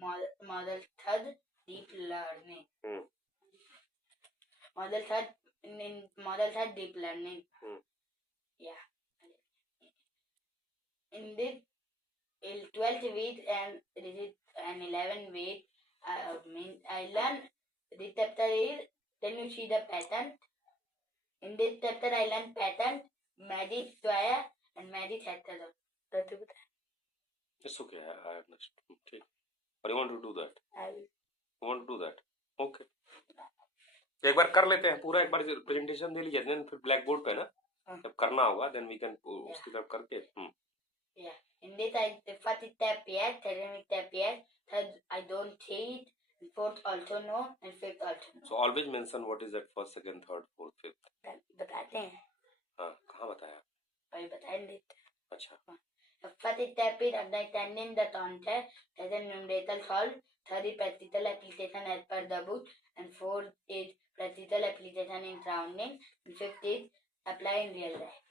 model third deep learning. Model third deep learning. Yeah. In this 12th week and 11th week, I learned this chapter is, then you see the pattern. In this chapter I learned pattern, magic square and magic hexagon. It's okay, I understand. Okay. But you want to do that? I will. You want to do that? Okay. एक बार कर लेते हैं पूरा, एक बार प्रेजेंटेशन दे लीजिए, देन फिर black board पे ना जब करना होगा देन वी कैन उसकी तरफ करके. Yeah. In this I first step yes, second step yes, third I don't see it, fourth also no, and fifth also no. So always mention what is that first, second, third, fourth, fifth. बताते हैं. हाँ, कहाँ बताया? अभी बताएंगे. अच्छा. First step is understanding the concept, second numerical solve, third is practical application as per the book, and fourth is practical application in surrounding, and fifth is apply in real life.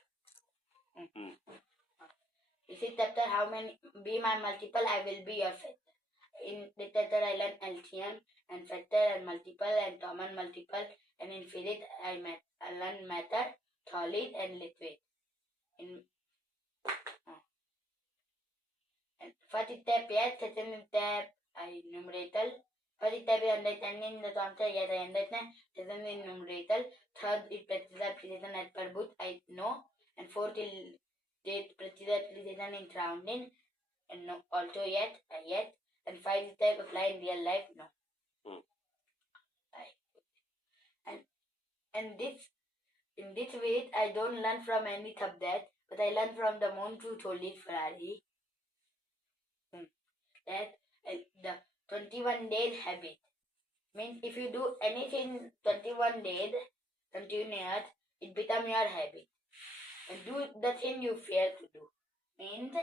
This is chapter how many be my multiple, I will be your factor. In this chapter I learned LCM and factor and multiple and common multiple, and in physics I learned method, solid and liquid. And first step yes, second step I numerical. First step is understanding the concept, yes I understand. Second is numerical. Third is practical application as per book, I know. And fourth is practical application in surrounding, and no, also yes, yes. And five step apply in real life, no. And in this way I don't learn from any subject, but I learn from the Moon to Solid Ferrari. That the 21 days habit means if you do anything 21 days continuous, it become your habit. And do the thing you fear to do. Means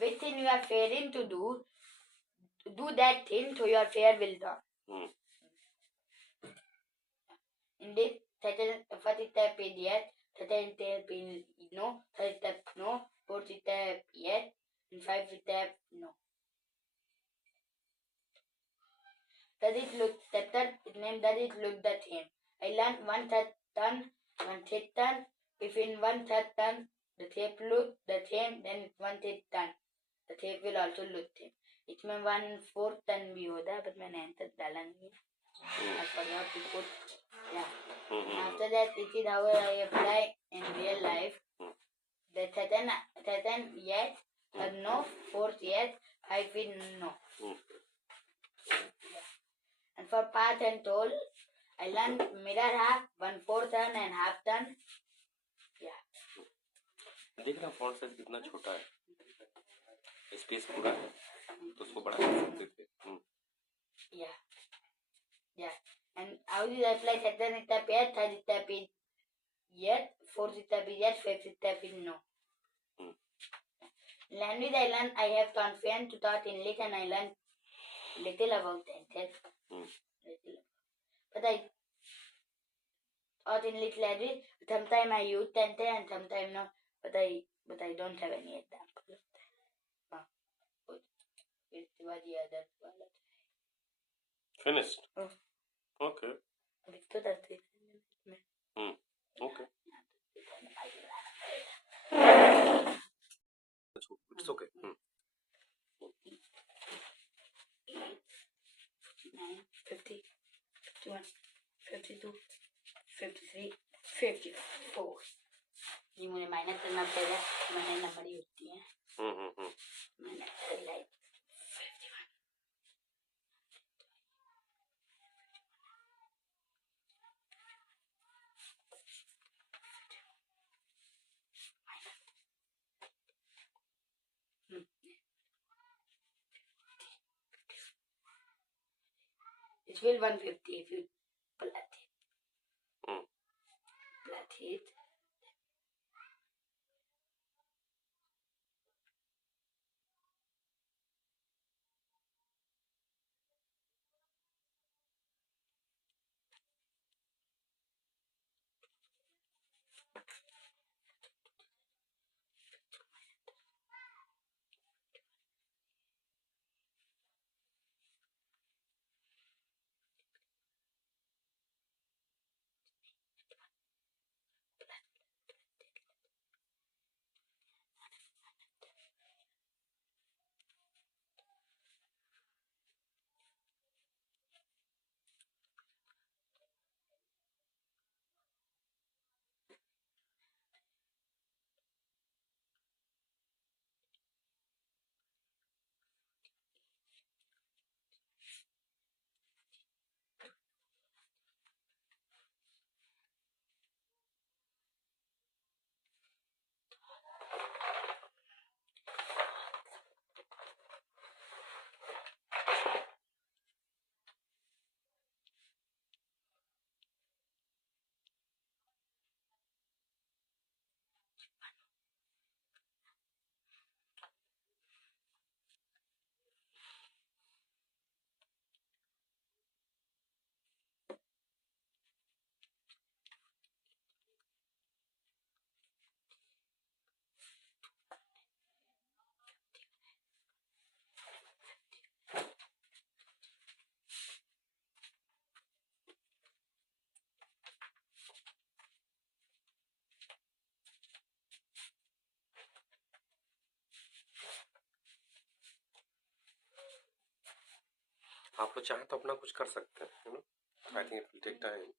which thing you are fearing to do that thing so your fear will stop. In this first step is yes, second step is no, third step no, fourth step yes, and fifth step no. Does it look chapter? Its name does it look the same? I learned 1/3 turn, 1/3 turn. If in 1/3 turn the shape look the same, then 1/3 turn the shape will also look same. इसमें 1/4 turn भी होता है, but मैंने आंसर डाला नहीं है. I forgot to put. Yeah. After that, this is how I apply in real life. The second yes, third no, fourth yes, five is no. And for path and toll, I learned mirror half, 1/4 turn and half turn. Yeah. देख रहा font size कितना छोटा है, स्पेस पूरा है, तो उसको बड़ा कर सकते थे. Yeah. Yeah. And how did I apply second step yes, third step is yes, fourth step is yes, fifth step is no. Language I learned, I have confidence to talk English, and I learned little about tenses. But I taught English language. Sometimes I use tenses and sometimes no. But I don't have any example of that. It was the other one. Finished. Okay. Okay. It's okay. 9, 50, 51, 52, 53, 54. ये मुझे माइनस करना पड़ेगा, मैंने नंबर ही होती है. मैंने लाइक 51. It will 150 if you plot it. Plot it. आप लोग चाहें तो अपना कुछ कर सकते हैं, you know, I think it will take time.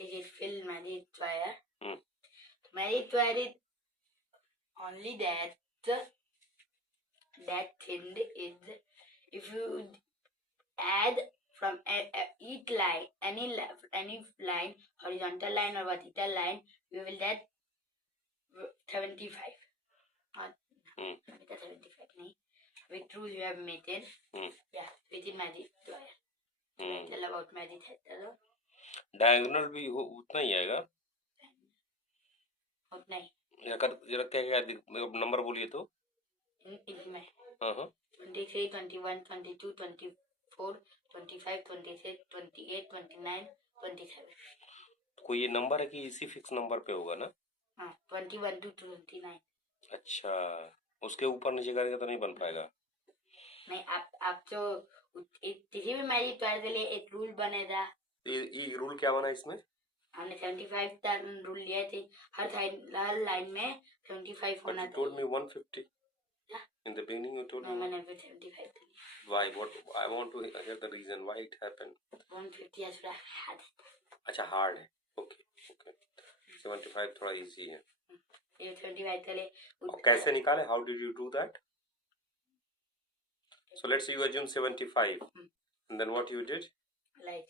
This is fill magic wire. Hmm. Magic wire is only that thing is if you add from each line, any line, horizontal line or vertical line, we will get 75. Not 75 nahi. Which rule you have made it? Yeah, within magic wire. Tell about magic है डायगोनल भी उतना ही आएगा उतना ही जरा क्या नंबर बोलिए तो इसमें हाँ 23, 21, 22, 24, 25, 26, 28, 29, 27. कोई ये नंबर है कि इसी फिक्स नंबर पे होगा ना? हाँ 21 to 29. अच्छा, उसके ऊपर नीचे करेंगे तो नहीं बन पाएगा? नहीं, आप जो किसी भी मैजिक वायर के लिए एक रूल बनेगा. ये रूल क्या बना इसमें? हमने 75 का रूल लिया थे. हर लाइन में 75 होना चाहिए. told me 150. Yeah. In the beginning you told me. मैंने 75 थे. Why? What? I want to hear the reason why it happened. 150 is hard. अच्छा hard है. Okay. 75 थोड़ा easy है. ये 75 के लिए. कैसे निकाले? How did you do that? So let's say you assume 75. And then what you did? Like,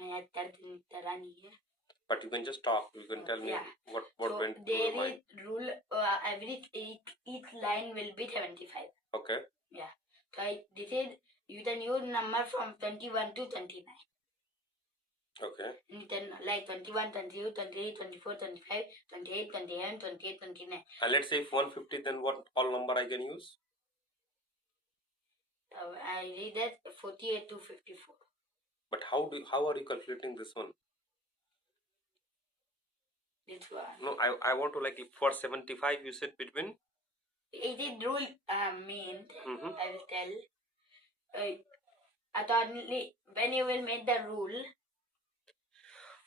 मैं तरह नहीं है. But you can just talk. You can tell me what so went through there your mind. is rule. Each line will be 75. Okay. Yeah. So this is you can use number from 21 to 29. Okay. You can like 21, 22, 23, 24, 25, 28, 27, 28, 29. And let's say if 150, then what all number I can use? I read that 48 to 54. But how are you calculating this one? This one. No, I want to like for 75 you said between. It is rule meant. I will tell. Accordingly, when you will make the rule.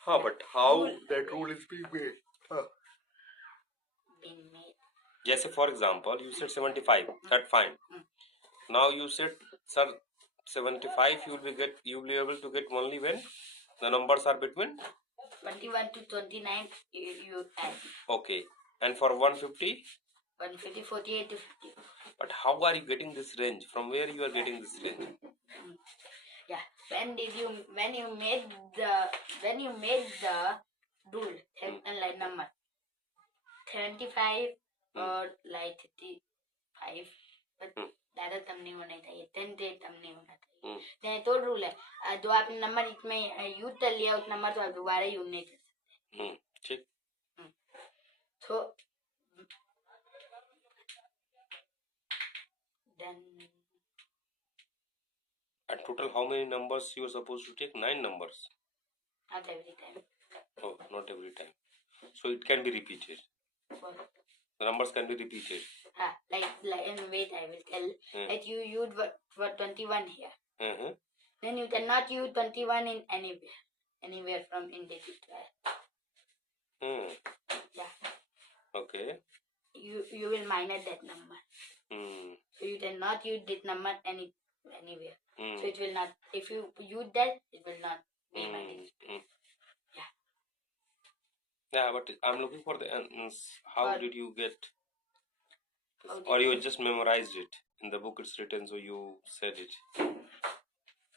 But how that rule is being made? Being made. Yes, for example, you said 75. That's fine. Now you said, sir, 75 you will be able to get only when the numbers are between 21 to 29 you add. Okay. And for 150? 150, 48 to 50. But how are you getting this range? From where you are getting this range? Yeah. When you made the rule like number 75 or like 35, but ज़्यादा कम नहीं होना चाहिए. 10 से कम नहीं होना चाहिए. तो रूल है. जो आपने नंबर इसमें यूज कर लिया उस नंबर को आप दोबारा यूज नहीं कर सकते. ठीक. So then at total how many numbers you are supposed to take? 9 numbers. Not every time. Oh, not every time. So it can be repeated. What? The numbers can be repeated. Like wait, I will tell. Like you use what 21 here. Then you cannot use 21 in anywhere from in digit 12. Yeah. Okay. You will minus that number. So you cannot use this number anywhere. So it will not. If you use that, it will not be minus. Yeah, but I'm looking for the how did you get this? Or you just memorized it in the book? It's written, so you said it.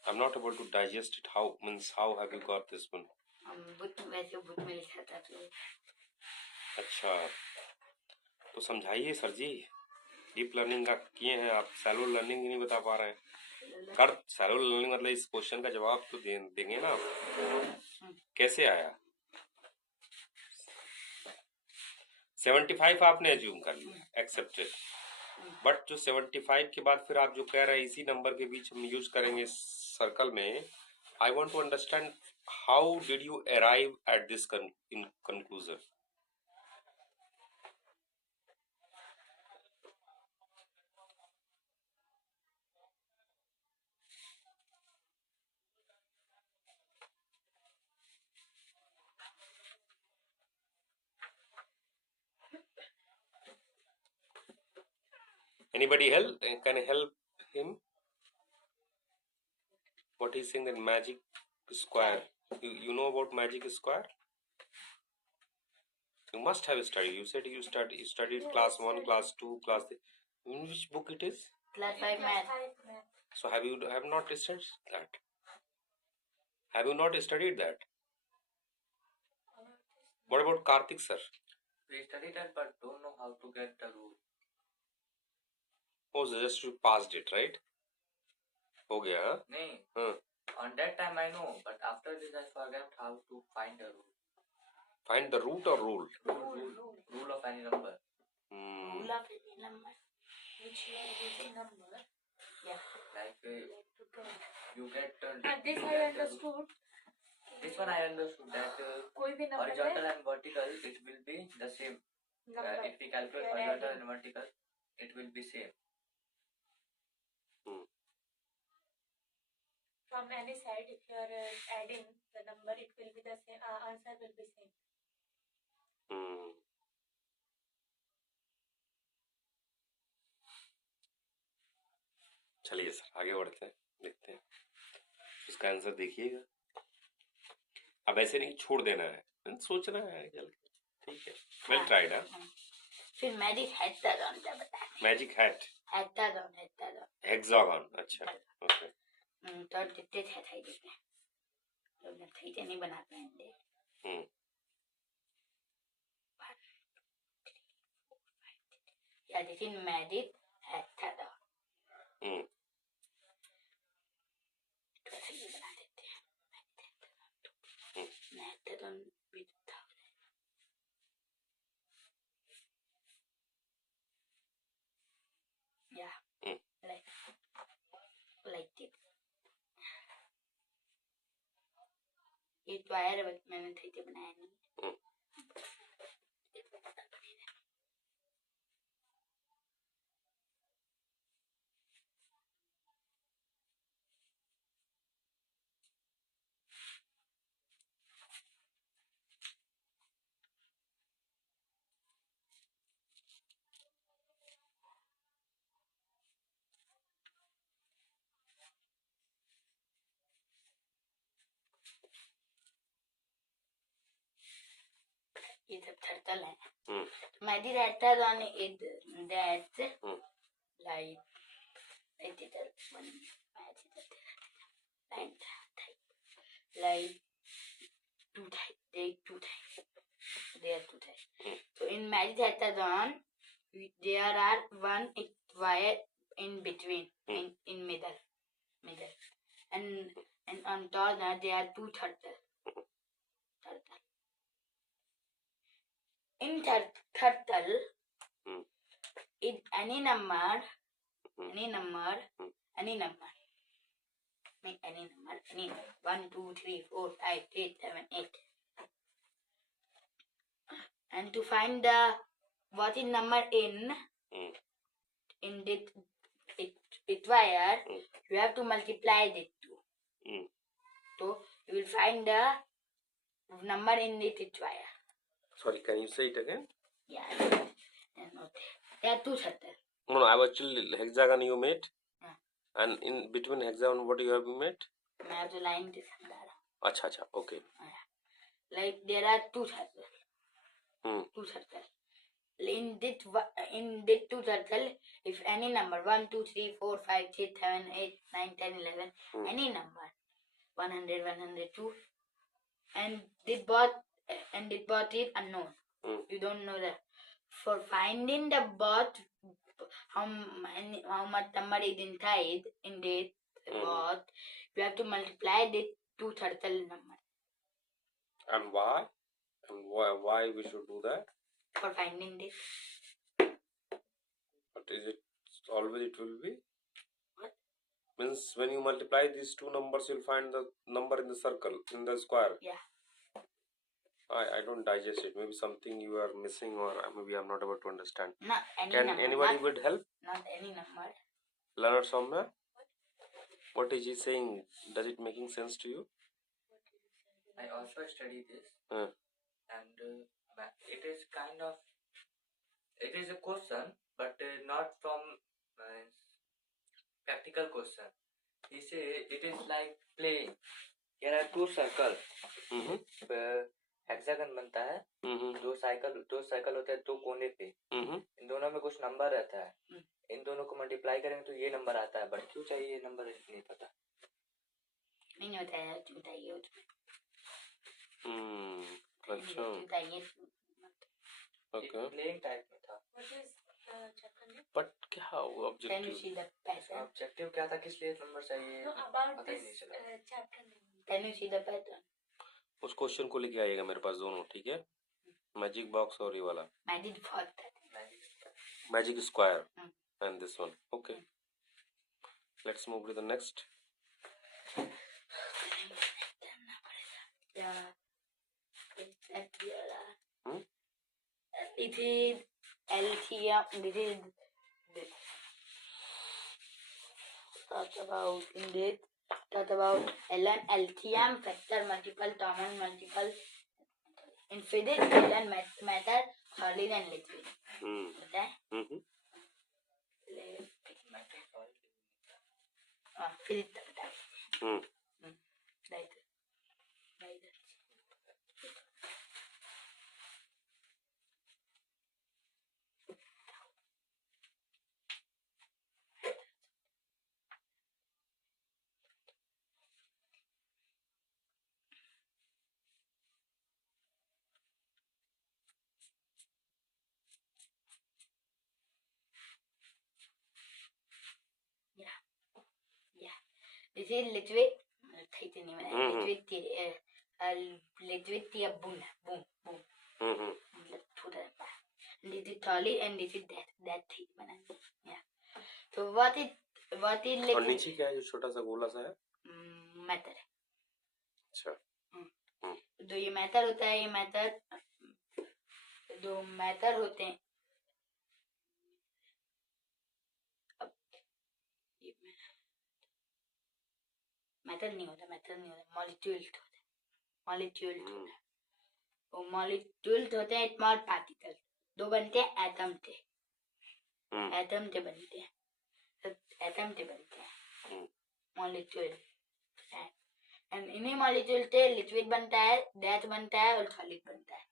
I'm not able to digest it. How have you got this one? Book में लिखा था तो. अच्छा, तो समझाइए सर जी. Deep learning का किए हैं आप, शैलो लर्निंग ही नहीं बता पा रहे हैं. शैलो लर्निंग मतलब इस क्वेश्चन का जवाब तो देंगे ना आप. कैसे आया? 75 आपने एज्यूम कर लिया, एक्सेप्टेड. बट जो 75 के बाद फिर आप जो कह रहे हैं इसी नंबर के बीच हम यूज करेंगे सर्कल में. I want to understand how did you arrive at this in conclusion. Anybody help? Can I help him? What he's saying that magic square. You know about magic square? You must have studied. You said you studied class 1, class 2, class 3. In which book it is? Class 5 math. So have you not studied that? Have you not studied that? What about Karthik sir? We studied that but don't know how to get the rule. Oh, so just you passed it, right? हो गया हाँ? नहीं. हाँ. On that time I know, but after this I forgot how to find the rule. Find the root or rule? Rule of any number. Rule of any number. Which you are using number. Yeah. Like you get. This I understood. This one I understood that कोई भी number horizontal है, and vertical it will be the same. number. If we calculate horizontal and vertical, it will be same. From any side, if you are adding the number, it will be the same. Answer will be same. चलिए सर आगे बढ़ते हैं, देखते हैं इसका आंसर देखिएगा। अब ऐसे नहीं छोड़ देना है, सोचना है चल। ठीक है, वेल ट्राइड। फिर मैजिक हेक्सागन का बता। Magic hat, hexagon hexagon. अच्छा ओके। तो कितने थे थे इसमें तो मैं थे नहीं बना पाएंगे। या लेकिन मैजिक हेक्सागन कैसे बना देते हैं। हेक्सागन भी था। या like it. ये वायर मैंने थे बनाया नहीं। ये सब टर्टल है। Magic hexagon is that like digital one like two type there are two types. So in magic hexagon there are one wire in between in middle and on top there are two turtle. In turtle is any number any number 1 2 3 4 5 6 7 8 and to find the what is number in it wire you have to multiply it two. So you will find the number in it wire. Sorry, can you say it again? Yeah. There are two turtles. No, I actually hexagon you made. And in between hexagon what you have made? मैं तो लाइन के समझा रहा हूँ। अच्छा अच्छा okay. Like there are two circles. Two circles. In this two circle, if any number 1 2 3 4 5 6 7 8 9 10 11 any number 100 102 and this bot is unknown. You don't know that. For finding the bot, how much number is inside in this bot, you have to multiply the two turtle number. And why? And why we should do that? For finding this. But is it always it will be? What? Means when you multiply these two numbers, you'll find the number in the circle, in the square. Yeah. I don't digest it. Maybe something you are missing, or maybe I'm not able to understand. Not any Can number. anybody would help? Not any number. Leonard Somna? What is he saying? Does it making sense to you? I also studied this, and it is kind of, it is a question, but not from practical question. He say it is like playing. Here are two circles. Hexagon बनता है, हम्म दो साइकिल होते हैं 2 कोने पे, हम्म इन दोनों में कुछ नंबर रहता है, हम्म। इन दोनों को मल्टीप्लाई करेंगे तो ये नंबर आता है, बट क्यों चाहिए ये नंबर नहीं पता। नहीं होता है, बताइए अच्छा बताइए। ओके प्लेइंग टाइप में था। What is the chapter name? But क्या हुआ Can you objective see the pattern? Objective क्या था, किस लिए नंबर चाहिए, No, about पता ही this नहीं चला। chapter name. Can you see the pattern? उस क्वेश्चन को लेके आइएगा मेरे पास दोनों, ठीक है, मैजिक बॉक्स और ये वाला Magic thought that. Magic square and this one okay let's move to the next Yeah. Hmm? It is LTM. This is talk about ln LTM factor multiple common multiple in physics ln matter solid and liquid. पता है? फिजिक्स पता है? Right. This is liquid. Liquid boom. This is solid and this is that thing बना. Yeah. So what is और liquid? नीचे क्या है जो छोटा सा गोला सा है? Matter. अच्छा जो ये मैटर होता है, ये मैटर दो मैटर होते हैं. मैटर नहीं होता, मॉलिक्यूल्स होते हैं. वो मॉलिक्यूल्स होते हैं, स्मॉल पार्टिकल. दो बनते हैं एटम से बनते हैं मॉलिक्यूल. एंड इन्हीं मॉलिक्यूल से लिक्विड बनता है, गैस बनता है और सॉलिड बनता है.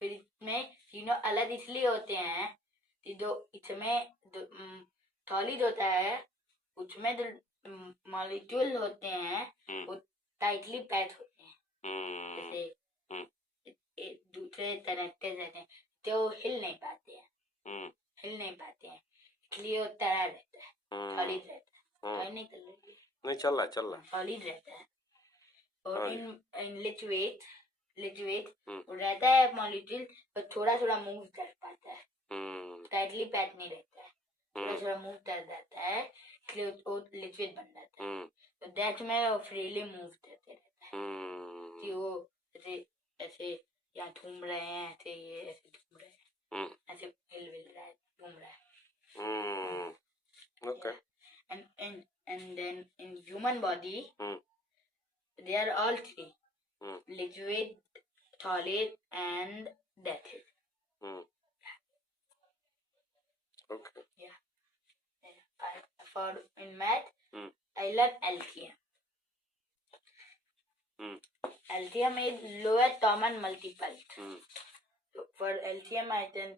फिर इसमें तीनों अलग इसलिए होते हैं कि जो इसमें सॉलिड होता है उसमें जो मॉलिक्यूल होते हैं वो टाइटली पैक होते हैं, जैसे दूसरे तरह के रहते हैं जो हिल नहीं पाते हैं, इसलिए वो तरह रहता है, सॉलिड रहता है. नहीं चल रहा सॉलिड रहता है. और इन लिक्विड रहता है मॉलिक्यूल, तो थोड़ा मूव कर पाता है, टाइटली पैक नहीं रहता है, थोड़ा मूव कर जाता है, इसलिए वो लिक्विड बन जाता है. तो दैट में वो फ्रीली मूव करते रहता है कि वो ऐसे यहाँ घूम रहे हैं, ऐसे ये ऐसे घूम रहे हैं, ऐसे हिल रहा है, घूम रहा है. Okay And then in human body they are all three, liquid, solid and gaseous. Okay For in math I learn LCM. LCM is lowest common multiple. So for LCM I can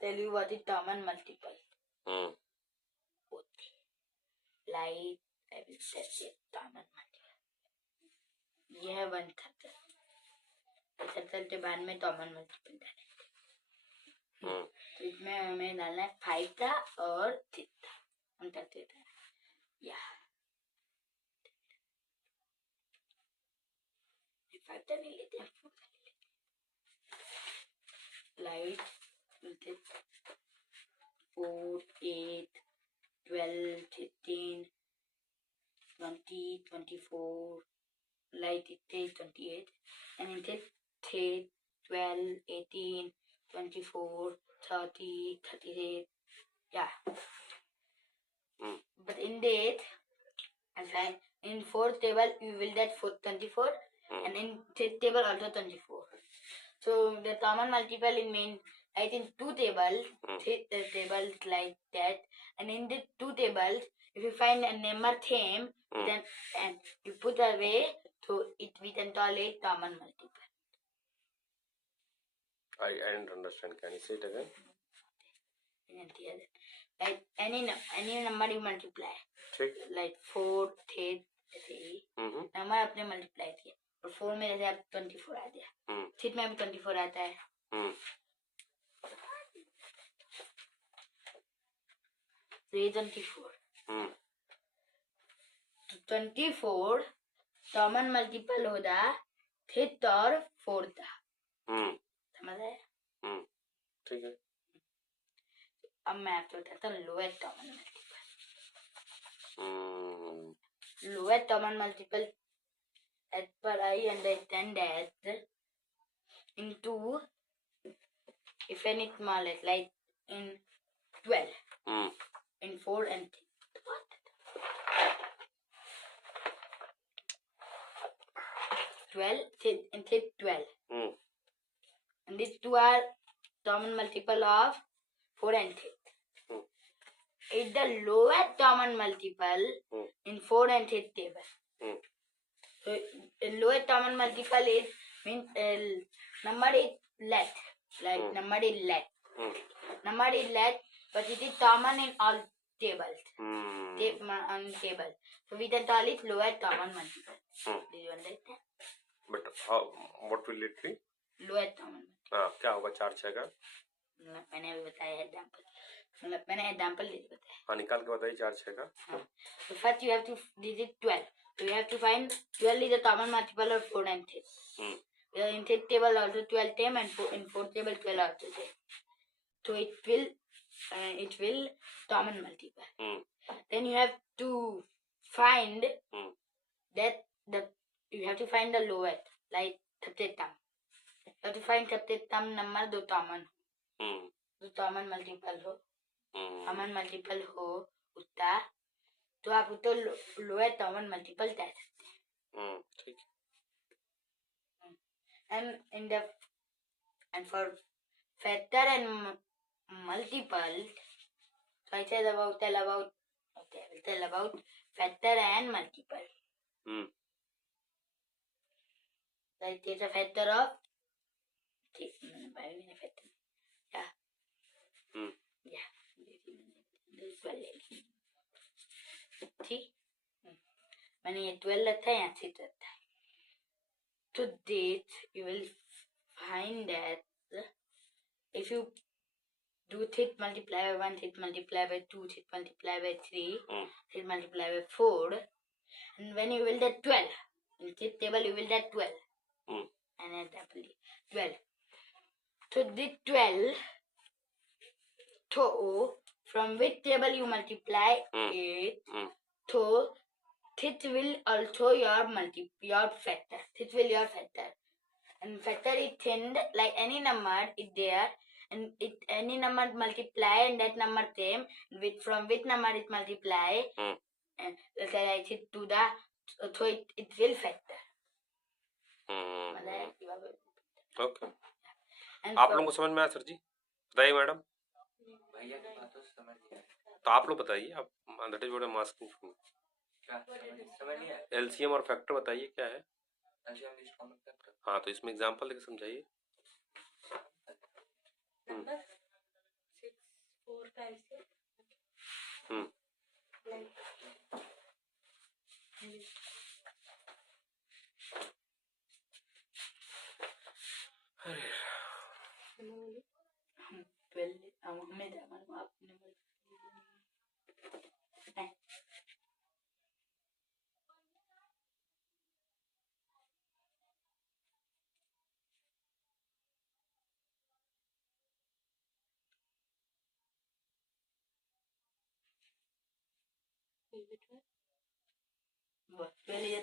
tell you what is common multiple. Like I will set it common multiple. यह 130 के बाद में common multiple डालेंगे. तो इसमें हमें डालना है 5 था और 6 था, 130 था. या 5 था नहीं लेते हैं, 4 था लेते हैं. लाइट 4, 8, 12, 13, 20, 24. Light it is 28, and it is 3, 12, 18, 24, 30, 38. Yeah. But in that, in fourth table you will get 24, and in fifth table also 24. So the common multiple in main, I think 2 tables, 3 tables like that, and in the 2 tables, if you find a number same, then and you put away So we can call it common multiple. I didn't understand. Can you say it again? Like any number you multiply, ठीक. like 4 थे ऐसे ही नंबर अपने मल्टीप्लाई किए और 4 में जैसे आप 24 आ गया, 6 में भी 24 आता है. 24. तो 24 कॉमन मल्टीपल होगा 5th और 4th का. समझ आया? ठीक है. अब मैं आपको बताता हूँ lowest common multiple. Lowest common multiple as per I understand as into infinite smallest, like in 12, in 4 and 12, in 12. And these two are common multiple of 4 and 6. It's the lowest common multiple in 4 and 6 table. So lowest common multiple is means number is less, like number is less. Number is less, but it is common in all tables. Table. So we can call it lowest common multiple. Do you understand? But how? What will it be? Lowest common. हाँ, क्या होगा 4 6 का? मैंने अभी बताया एग्जांपल. मतलब मैंने एग्जांपल दे बताया. हाँ, निकाल के बताइए 4 6 का. So first you have to digit 12. So you have to find 12 is a common multiple of 4 and 6. In 6 table also 12 came and in 4th table 12 also came. So it will common multiple. Then you have to find that you have to find the lowest, like सबसे कम. You have to find सबसे कम नंबर दो common multiple हो. common multiple हो उसका, तो आप उसको lowest common multiple कह सकते हैं. ठीक. And for factor and multiple, so I tell about factor and multiple. Like there's a factor of ठीक. मैंने ये 12 रखा है, यहाँ 6 रखा है. To this you will find that if you do 6 multiply by 1, 6 multiply by 2, 6 multiply by 3, 6 multiply by 4, and when you will get 12, in 6th table you will get 12. And example 12. So this 12, so from which table you multiply it, so this will also your factor. This will your factor. And factor is thinned like any number is there, and any number multiply and that number same from which number it multiply and like it to the, so it will factor. Okay. आप लोगों को समझ में आया सर जी? बताइए मैडम. भैया की बातों से समझ लिया. तो आप लोग बताइए. आप that is what I am asking. क्या समझ लिया? एलसीएम और फैक्टर बताइए क्या है. LCM list common factor. हाँ, तो इसमें एग्जांपल देके समझाइए. नंबर 6 4 का एलसीएम.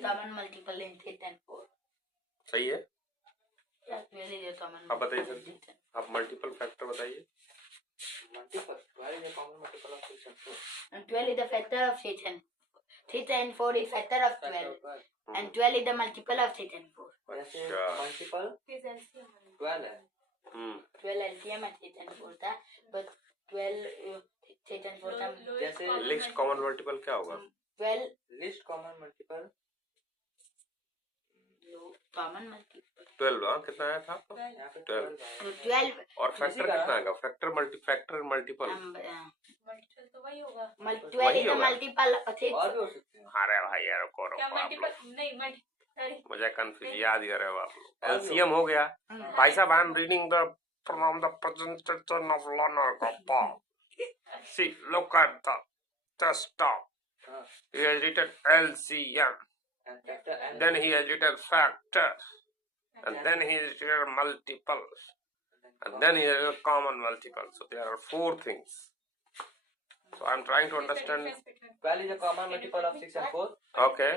common multiple in 3 and 4. सही है. common. आप बताइए सर जी. आप मल्टीपल फैक्टर बताइए. मल्टीपल 12 is a common multiple of 6 and 4. And 12 is the factor of 6 and 6 and 4 is factor of 12. And 12 is the multiple of 6 and 4. वैसे मल्टीपल Is LCM. 12 है. 12 LCM and 6 and 4 था, but 12 6 and 4 था. जैसे लिस्ट कॉमन मल्टीपल क्या होगा? 12 list common multiple common multiple 12, हाँ कितना आया था आपको? यहाँ पे 12 12 आया। 12 और फैक्टर कितना आएगा? फैक्टर मल्टीपल मल्टीपल तो वही होगा। 12 इज द होगा। मल्टीपल और भी हो सकते हैं। अरे भाई यार कौन क्या आप लोग मल्टीपल नहीं मल्टी मुझे कंफ्यूज याद ही कर रहे हो आप लोग। और भी एलसीएम हो गया हाँ। भाई साहब। I am reading the from the presentation of learner kappa. See look at the desktop. हाँ, He has written LCM, and factor and then he has written factor, and then he has written multiple, and then he has written common multiple. So there are 4 things. So I'm trying to understand. 12 is a common multiple of 6 and 4, Okay.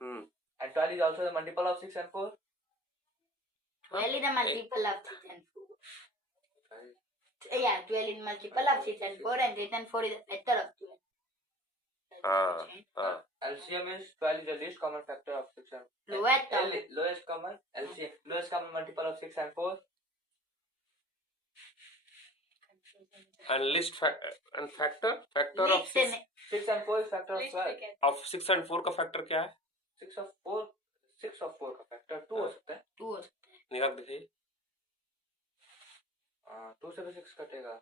and 12 is also the multiple of 6 and 4. 12 is the multiple of 6 and 4. Yeah, 12 is multiple of 6 and 4, and 6 and 4 is the factor of 12. LCM is 12 is the least common factor of 6 and lowest common multiple of 6 and 4. And list and factor of 6 6 and 4 is factor of 12. of 6 and 4 का फैक्टर क्या है? 6 of 4 का फैक्टर 2 हो सकता है। 2 हो सकता है। निकाल देखिए। 2 से भी 6 कटेगा।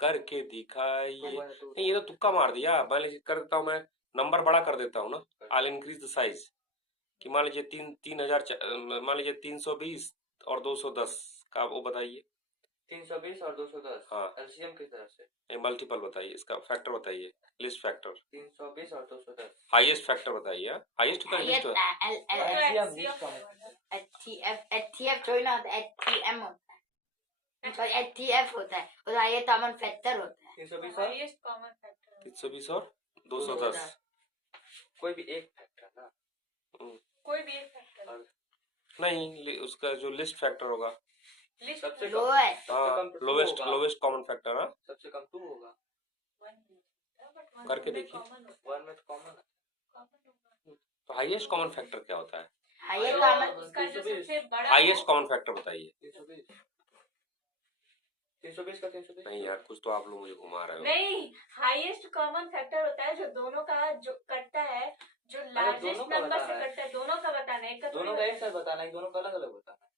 करके दिखाइए। 2 1 2 नहीं ये तो तुक्का मार दिया। मान लीजिए कर देता हूँ मैं, नंबर बड़ा कर देता हूँ ना। आई इंक्रीज द साइज कि मान लीजिए 3000 मान लीजिए 320 और 210 का वो बताइए। 320 और 210। हाँ। एलसीएम किस तरह से? मल्टीपल बताइए, इसका फैक्टर बताइए, लिस्ट फैक्टर। 320 और 210। हाईएस्ट फैक्टर बताइए। हाईएस्ट का लिस्ट HCF थोड़ी ना होता है, HCM होता है, सॉरी HCF होता है, और हाईएस्ट कॉमन फैक्टर होता है। 320 और हाईएस्ट कॉमन फैक्टर 320 और 210। कोई भी एक फैक्टर ना, कोई भी एक फैक्टर नहीं, उसका जो लिस्ट फैक्टर होगा सबसे लो कम, है। सबसे कम तो लोवेस्ट कॉमन फैक्टर। हाँ, सबसे कम 2 होगा। करके देखिए। 1 में तो कॉमन है। तो हाईएस्ट कॉमन फैक्टर क्या होता है? हाईएस्ट कॉमन उसका जो सबसे बड़ा हाईएस्ट कॉमन फैक्टर बताइए। 320 का 320 नहीं यार, कुछ तो आप लोग मुझे घुमा रहे हो। नहीं, हाईएस्ट कॉमन फैक्टर होता है जो दोनों का जो कटता है, जो लार्जेस्ट दोनों का नंबर से बताना है। कटता है, दोनों का बताना है। एक का दोनों का एक साथ बताना है, दोनों का अलग अलग बताना है।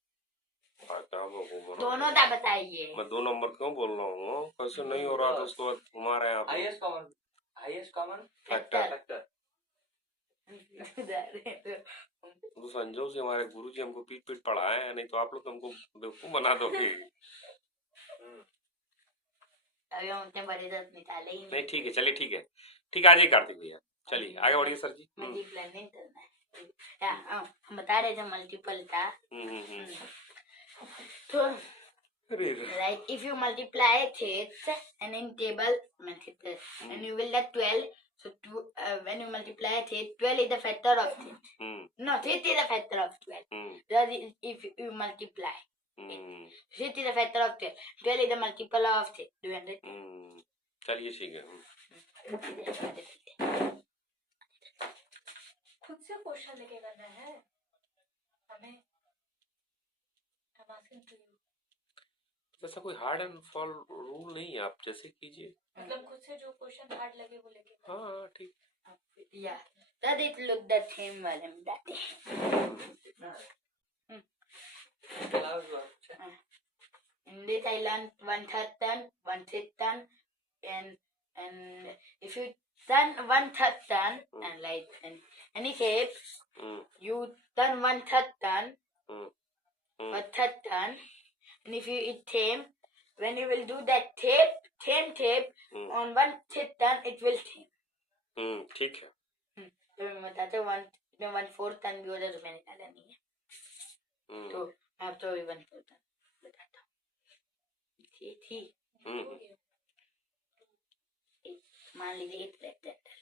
दोनों का बताइए। मैं 2 नंबर क्यों बोल रहा हूँ? कैसे नहीं हो रहा तो उसको घुमा रहे हैं आप। Highest common factor. तो संजोग से हमारे गुरुजी हमको पीट पढ़ाए हैं, नहीं तो आप लोग हमको बेवकूफ बना दोगे। अभी हम उतने बड़े दर्द निकाले ही नहीं ठीक है, चलिए ठीक है, आ जाइए कार्तिक भैया, चलिए आगे बढ़िए सर जी। मल्टीप्लाई नहीं करना है। हम बता रहे थे मल्टीपल था। तो right, if you multiply it and in table and you will get 12, so when you multiply it, 12 is the factor of 10. No, 3 is the factor of 12. That is, if you multiply it, 3 is the factor of 12. 12 is the multiple of 10. Do you understand? चलिए ठीक है। खुद से क्वेश्चन लेके करना है हमें। वैसा कोई हार्ड एंड फॉल रूल नहीं है, आप जैसे कीजिए। मतलब खुद से जो क्वेश्चन हार्ड लगे वो लेके। हाँ ठीक। Yeah, that it looked the same while I'm that. In this I learned 1/3 turn, 1/6 turn, and if you turn 1/3 turn and like in any shape, you turn 1/3 turn, or 1/3 turn, and if you theme, when you will do that tape on 1/6 turn, it will theme. ठीक है। तो मैं बताता हूँ 1/4 टन भी होता तो मैंने निकाला नहीं है। तो मैं अब तो 1/4 टन बताता हूँ। ठीक। मान लीजिए एक रेक्टेंगल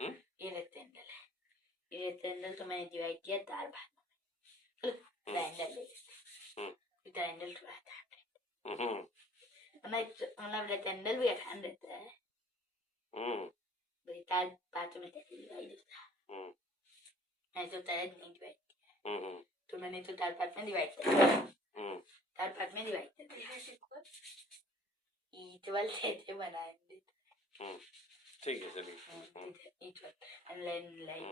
है, ये रेक्टेंगल है, ये रेक्टेंगल तो मैंने डिवाइड किया 4 भागों में। ट्रायंगल ले लेते हैं, ट्रायंगल थोड़ा आसान रहता है, मतलब रेक्टेंगल भी आसान रहता है। 4 पार्टों में कैसे डिवाइड होता है, मैं तो शायद नहीं डिवाइड किया, तो मैंने तो 4 पार्ट में डिवाइड कर दिया। 4 पार्ट में डिवाइड कर दिया, इक्वल कैसे बनाएंगे? ठीक है चलिए। Equal and line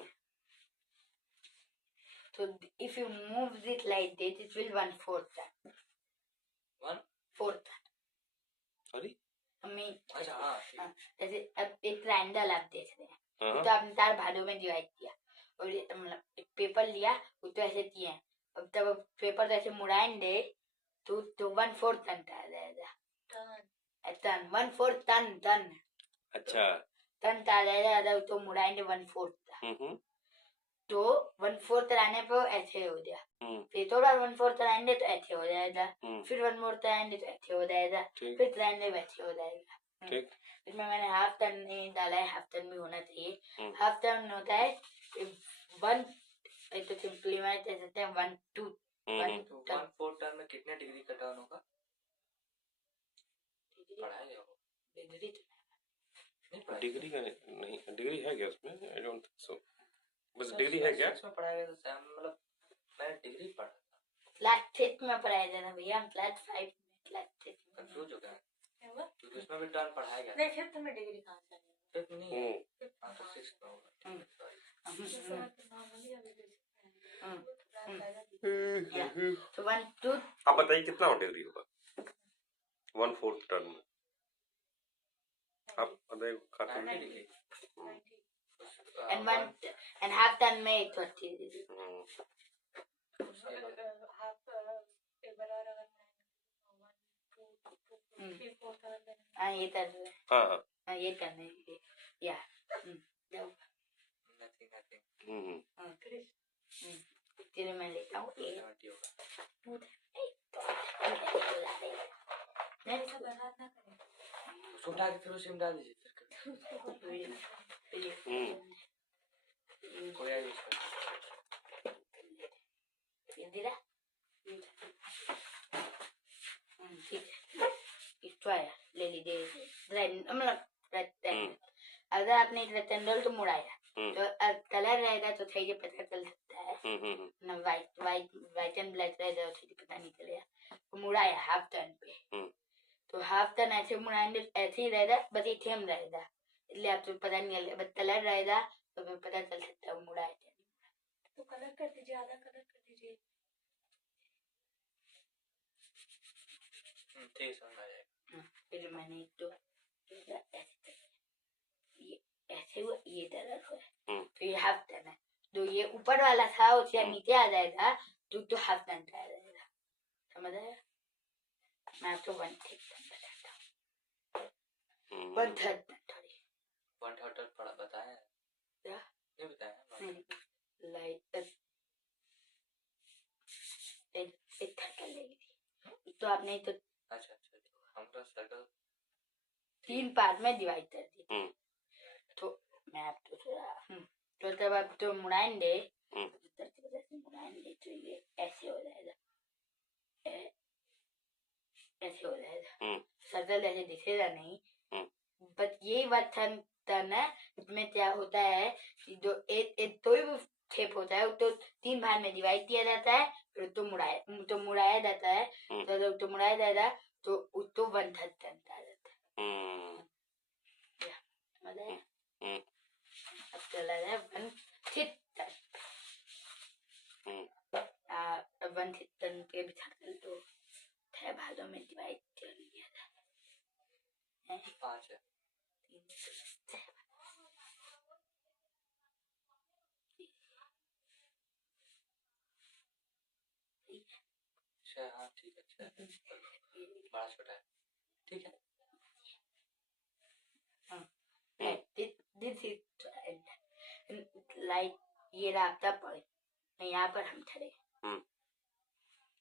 So if you move it like this, it will 1/4 turn. 1/4 turn. सॉरी हमें अच्छा हाँ ठीक है। जैसे अब एक ट्रायंगल आप देख रहे हैं, हाँ तो आपने 4 भागों में डिवाइड किया और ये मतलब एक पेपर लिया, वो तो ऐसे किए हैं। अब जब पेपर तो ऐसे मुड़ाएंगे तो 1/4 टन का आ जाएगा। टन 1/4 टन टन अच्छा टन का आ जाएगा, तो मुड़ाएंगे 1/4 हम्म तो 1/4 आने पर ऐसे हो गया। हम्म फिर थोड़ा 1/4 आएंगे तो ऐसे हो जाएगा, हम्म, फिर 1/4 आएंगे तो ऐसे हो जाएगा, ठीक फिर आएंगे वैसे हो जाएगा। ठीक इसमें मैंने हाफ टन नहीं डाला है, हाफ टन भी होना चाहिए। हम्म। हाफ टन होता है 1, तो सिंप्लीफाई कर सकते हैं 1 2 1 तो टन 1/4 टर्न में कितने डिग्री का टर्न होगा? पढ़ाया गया होगा? डिग्री तो नहीं पढ़ाया डिग्री का नहीं डिग्री है क्या उसमें? I don't think so. बस गया। डिग्री है क्या? इसमें पढ़ाया गया था मतलब मैंने डिग्री पढ़ा था, फ्लैट 6 में पढ़ाया जाना भैया, हम फ्लैट 5 में फ्लैट 6 में कंफ्यूज हो गया क्या हुआ? क्योंकि उसमें भी टर्न पढ़ाया गया नहीं, फिफ्थ में डिग्री कहाँ से आई? फिफ्थ नहीं है, फिफ्थ हाँ तो में 6 का होगा, ठीक है, sorry। जैसे हम नॉर्मली अभी बेसिक में वो थोड़ा ज्यादा तो 1 2 आप बताइए कितना हो डिग्री होगा 1/4 टर्न में? आप बताइए खाते में। 90 degree and 1 and half turn में 20 डिग्री। हाफ टेबल और अगर 1 2 3 4 7 हाँ ये कर रहे हैं, हाँ हाँ हाँ ये करने के या नथिंग चलिए मैं लेता हूँ ये 70 होगा। मैं ऐसा बर्बाद ना करें। उसको उठा के फिर उसी में डाल दीजिए फिर कोई आया यूज कर इंदिरा ठीक है, इसको आया ले लीजिए। मतलब अगर आपने एक रेक्टेंगल तो मुड़ाया तो कलर रहेगा तो सही पता चल सकता है ना, व्हाइट एंड ब्लैक रहेगा तो सही पता नहीं चलेगा। तो मुड़ाया हाफ टर्न पे, तो हाफ टर्न ऐसे मुड़ाएंगे ऐसे ही रहेगा, बस ये थेम रहेगा, इसलिए आपको पता नहीं चलेगा, बस कलर रहेगा तो फिर पता चल सकता है मुड़ाया। तो कलर कर दीजिए, आधा कलर कर दीजिए। ठीक समझ आ जाएगा। फिर मैंने तो ऐसे हुआ, ये तरह हुआ, तो ये हाफ टर्न है, तो ये ऊपर वाला था उससे नीचे आ जाएगा तो हाफ टर्न आ जाएगा, समझ आया? मैं आपको 1/3 टर्न बताता हूँ। 1/3 टर्न थोड़ी 1/3 टर्न पढ़ा बताया क्या नहीं बताया लाइक एक सर्कल लेगी तो आपने तो अच्छा हम तो सर्कल 3 पार्ट में डिवाइड कर दी। तो मैं आपको तो जब आप तो मुड़ाएंगे मुड़ाएंगे तो ये ऐसे हो जाएगा, ऐसे हो जाएगा, सर्कल ऐसे दिखेगा नहीं, बट ये वचन टर्न है। इसमें क्या होता है कि जो एक तो ही शेप होता है, तो 3 भाग में डिवाइड किया जाता है, फिर तो मुड़ाया जाता है, तो जब तो मुड़ाया जाएगा तो 1/3 टर्न आ जाता है। अब चला जाए 1/3 टर्न, 1/3 टर्न के भी सर्कल तो 6 भागों में डिवाइड कर लिया था। 5 है। अच्छा हाँ ठीक है, अच्छा बड़ा छोटा है, ठीक है। This is like ये रास्ता पॉइंट, यहाँ पर हम खड़े,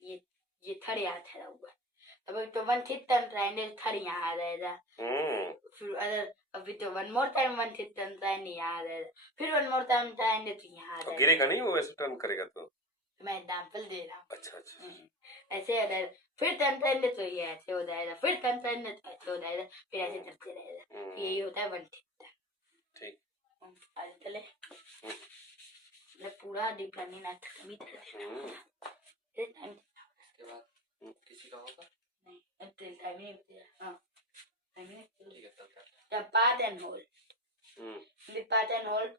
ये थड़ यहाँ खड़ा हुआ है, अभी तो 1/3 टर्न ट्रायंगल थड़ यहाँ आ जाएगा, फिर अगर अभी तो 1 more time 1/3 टर्न ट्रायंगल यहाँ आ जाएगा, फिर 1 more time ट्रायंगल तो यहाँ आ जाएगा। गिरेगा नहीं वो वैसे टर्न करेगा तो? मैं एग्जाम्पल दे रहा हूँ। अच्छा ऐसे अगर फिर टर्न ट्रायंगल तो ये ऐसे हो जाएगा, फिर टर्न ट्रायंगल तो ऐसे हो जाएगा, फिर ऐसे करते रहेगा, यही होता है 1/3 टर्न। ठीक आगे चले, मैं पूरा डीप लर्निंग आज खत्म ही कर देना। इसके बाद किसी का होगा नहीं टाइम नहीं बचेगा। हाँ टाइम नहीं ठीक है चलता है। the part and whole, the part and whole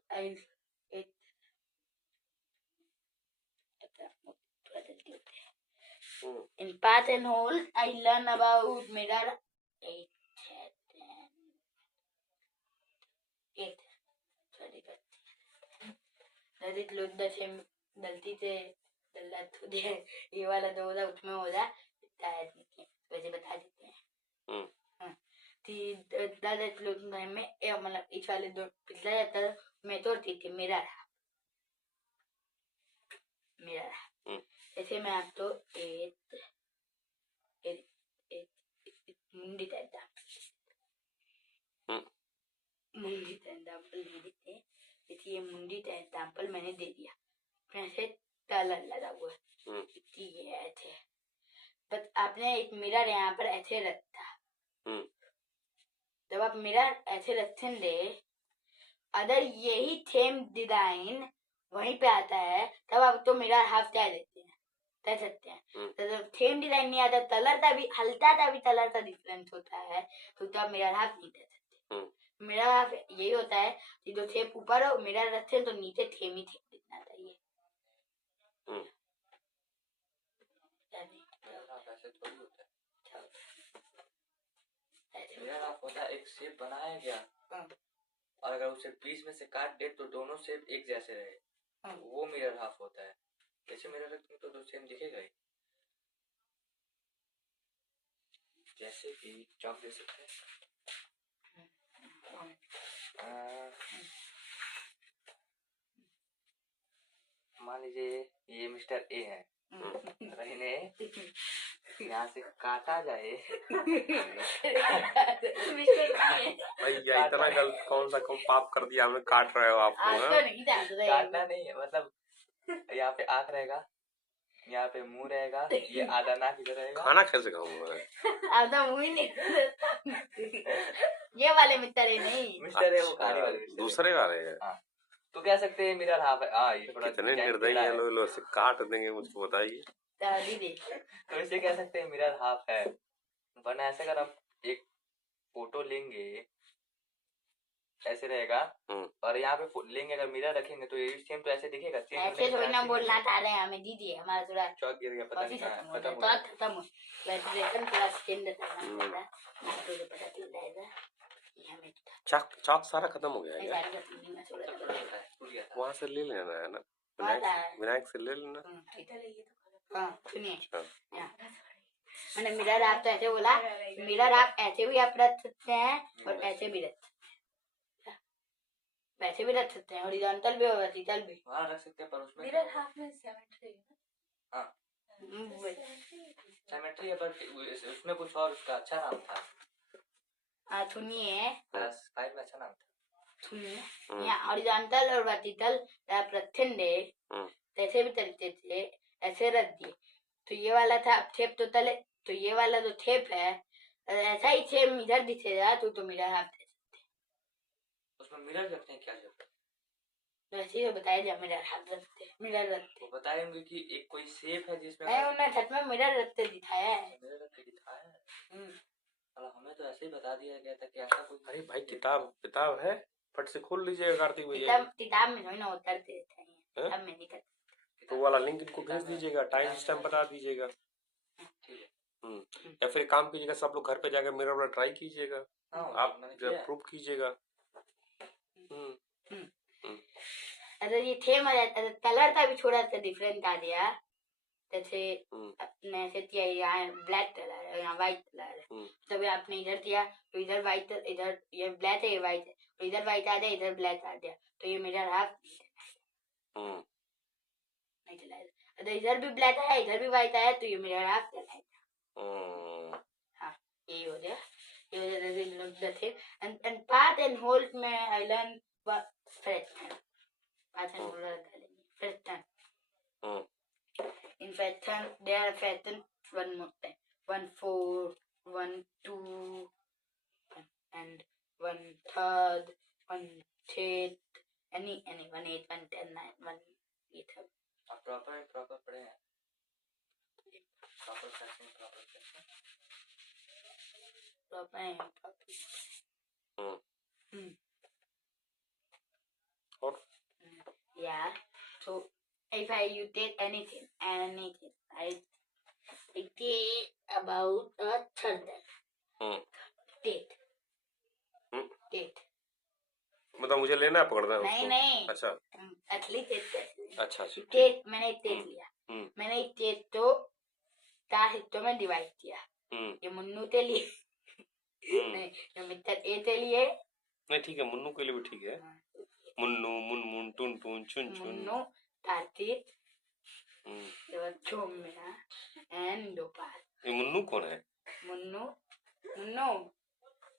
In path and whole, I learn about mirror 8. Sorry, does it look the same? गलती से गलत हो गया, ये वाला 2 होता उसमें हो रहा शायद नहीं, वैसे बता देते हैं. does it look में मतलब इस वाले 2 पिछला जाता मैं तो ठीक है मेरा ऐसे मैं आपको एक मुंडी का एग्जाम्पल दे देते हैं. देखिए मुंडी का एग्जाम्पल मैंने दे दिया, ऐसे कलर लगा हुआ ये ऐसे, बट आपने एक मिरर यहाँ पर ऐसे रखा. जब आप मिरर ऐसे रखेंगे, अगर यही सेम डिजाइन वहीं पे आता है तब आप तो मिरर हाफ कह देते हैं, कह सकते हैं. तो जब सेम डिजाइन नहीं आता, कलर का भी हल्का का भी कलर का डिफरेंस होता है, तो आप मिरर हाफ नहीं कह सकते. मिरर हाफ यही होता है कि जो थेम ऊपर हो मिरर रखे तो नीचे थेम ही थेम दिखना चाहिए. ऐसे थोड़ी होता है. मिरर हाफ होता है एक शेप बनाया गया, और अगर उसे बीच में से काट दे तो दोनों शेप एक जैसे रहे, वो मिरर हाफ होता है. जैसे मिरर रखेंगे तो 2 सेम दिखेगा ही. जैसे कि जॉब दे सकते हैं. मान लीजिए ये मिस्टर ए है, अगर इन्हें यहाँ से काटा जाए भैया इतना गलत कौन सा पाप कर दिया हमने, काट रहे हो आपको. काटना नहीं है, मतलब यहाँ पे आँख रहेगा, यहाँ पे मुंह रहेगा, ये आधा नाक इधर रहेगा. खाना कैसे खाऊंगा? आधा मुंह ही नहीं. ये वाले मिस्टर है नहीं, मिस्टर है वो खाने वाले मिस्टर दूसरे वाले है. तो कह सकते हैं मिरर हाफ है. ये थोड़ा कितने निर्दयी हैं लोग, से काट देंगे मुझको बताइए. तो इसे कह सकते हैं मिरर हाफ है. वरना ऐसे अगर आप एक फोटो लेंगे ऐसे रहेगा, और यहाँ पे लेंगे अगर मिरर रखेंगे तो ये सेम तो ऐसे दिखेगा. ऐसे थोड़ी ना बोलना चाह रहे हैं, हमें दीजिए हमारा थोड़ा चौक गिर गया, पता नहीं कहाँ खत्म हो वेंटिलेशन थोड़ा चेंज करना पड़ेगा, तो पता चल जाएगा. चौक सारा खत्म हो गया है. वहाँ से ले लेना है ना, विनायक से ले लेना. सुनिए, मैंने मिरर आप तो ऐसे बोला, मिरर आप ऐसे भी आप रख सकते हैं और ऐसे भी रख सकते हैं, वैसे भी रख सकते हैं, हॉरिजॉन्टल भी और वर्टिकल भी वहाँ रख सकते हैं. पर उसमें मिरर हाफ में सिमेट्री है. हाँ सिमेट्री है, पर उसमें कुछ और उसका अच्छा नाम था. सुनिए क्लास 5 में अच्छा नाम था. सुनिए, यहाँ हॉरिजॉन्टल और वर्टिकल आप रखेंगे, ऐसे भी तरीके से ऐसे रख दिए तो ये वाला था थेप तो तले, तो ये वाला जो थेप है ऐसा ही थेप इधर दिखेगा तो मिरर हाफ दे सकते हैं. उसमें मिरर रखते हैं क्या जरूरत? वैसे ही बताया जाए मिरर हाफ रखते हैं, मिरर रखते हैं. बताएंगे कि एक कोई शेप है जिसमें नहीं उन्होंने सच में मिरर रखते दिखाया है. मिरर रख के दिखाया है. हमें तो ऐसे ही बता दिया गया था कि ऐसा कोई. अरे भाई किताब है, फट से खोल लीजिएगा कार्तिक भैया. किताब में थोड़ी ना उतरते हैं, किताब में नहीं करते. तो वाला लिंक इनको भेज दीजिएगा, टाइम स्टैम्प बता दीजिएगा. या फिर काम कीजिएगा, सब लोग घर पे जाकर मिरर वाला ट्राई कीजिएगा, आप प्रूव कीजिएगा. अगर ये थेम आ जाता, कलर का भी थोड़ा सा डिफरेंट आ गया, जैसे अपने ऐसे किया यहाँ ब्लैक कलर है, यहाँ व्हाइट कलर है, तभी आपने इधर किया तो इधर व्हाइट, इधर ये ब्लैक है ये व्हाइट है, तो इधर व्हाइट आ गया इधर ब्लैक आ गया, तो ये मिरर हाफ नहीं चलाएगा. अगर इधर भी ब्लैक आया इधर भी व्हाइट आया तो ये मिरर हाफ चलाएगा. हाँ यही हो गया. And path and hold में I learn fraction. Path and hold fraction. In fraction there are fraction one more time. 1 4, 1 2, and 1/3, 1/8, any 1 8, 1 10, 9, 1 8. आप प्रॉपर पढ़े हैं. Proper fraction Yeah, so if you take anything, right, It is about a third. Date. Date. मतलब मुझे लेना है पकड़ना है नहीं उसको? नहीं, अच्छा असली टेट कैसे? अच्छा अच्छा टेट, मैंने एक टेट लिया, हम्म। मैंने एक टेट तो 4 हिस्सों में डिवाइड किया। ये मुन्नू के लिए नहीं, ये मित्र ए के लिए। नहीं ठीक है, मुन्नू के लिए भी ठीक है। मुन्नू मुनमुन टुन टुन चुन चुन। मुन्नू, कार्तिक, चोम्या एंड गोपाल। ये मुन्नू कौन है? मुन्नू, मुन्नू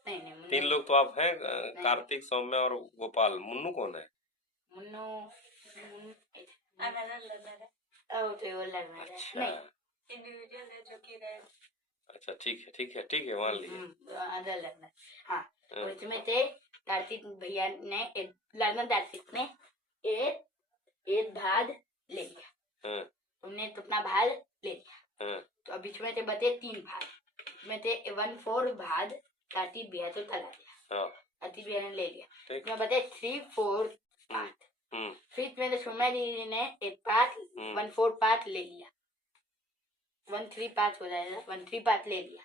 नहीं नहीं, मुन्नू 3 लोग तो आप हैं, कार्तिक, सौम्या और गोपाल। मुन्नू कौन है? मुन्नू अनदर लर्नर है, ओ तो वो लगना है अच्छा नहीं, इंडिविजुअल है जो कि रेड। अच्छा ठीक है ठीक है ठीक है, मान लिए। Other learner. हाँ, उसमें थे कार्तिक भैया ने, लर्नर कार्तिक ने एक भाग ले लिया, तुमने तो अपना भाग ले लिया, तो अब बीच में थे बचे 3 भाग, में थे 1/4 भाग कार्तिक भैया तो चला गया, कार्तिक भैया ने ले लिया, इसमें बचे 3/4 पार्ट। फिर मेरे सुमा दीदी ने एक पार्ट 1/4 पार्ट ले लिया, 1/3 पार्ट हो जाएगा, 1/3 पार्ट ले लिया,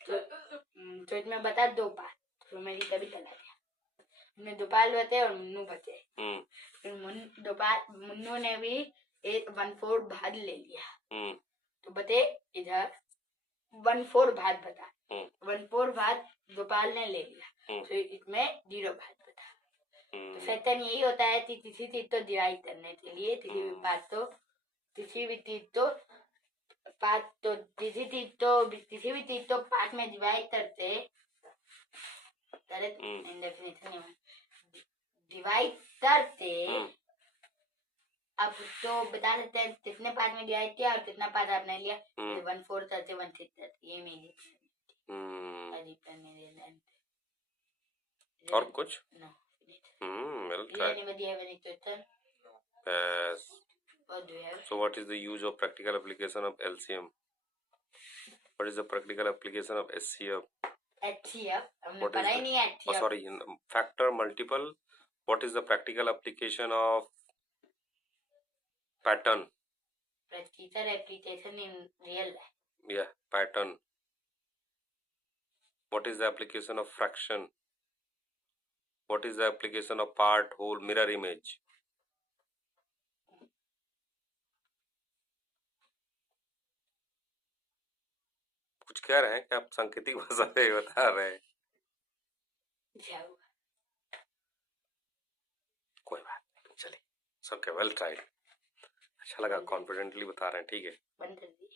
तो इसमें बता 2 पार्ट, तो मेरी कभी चला गया, इसमें गोपाल बचे और मुन्नू बचे। फिर मुन्नू ने भी एक 1/4 भाग ले लिया, तो बचे इधर 1/4 भाग बता, 1/4 भाग गोपाल ने ले लिया, तो इसमें 0 भाग बता। तो सेकंड यही होता है कि किसी चीज को डिवाइड करने के लिए, किसी भी बात तो, किसी भी चीज तो पार्ट तो, किसी भी चीज तो पार्ट में डिवाइड करते, डिवाइड करते, अब तो बता सकते हैं कितने पार्ट में डिवाइड किया और कितना पार्ट आपने लिया, 1/4 करते 1/3 करते, ये मेरी और कुछ? No. Well Does tried. anybody have any question? Yes. What do you have? So what is the use of practical application of LCM? What is the practical application of SCF? HCF, हमने What is पढ़ा ही the- नहीं है HCF. sorry, factor multiple. What is the practical application of pattern? Practical application in real life. Yeah, pattern. What is the application of fraction? What is the application of part, whole, mirror image? कुछ कह रहे हैं कि आप सांकेतिक भाषा में बता रहे हैं? जाओ, कोई बात नहीं, चलिए, सबके वेल ट्राइड। अच्छा लगा, कॉन्फिडेंटली बता रहे हैं, ठीक है। बंद कर दी।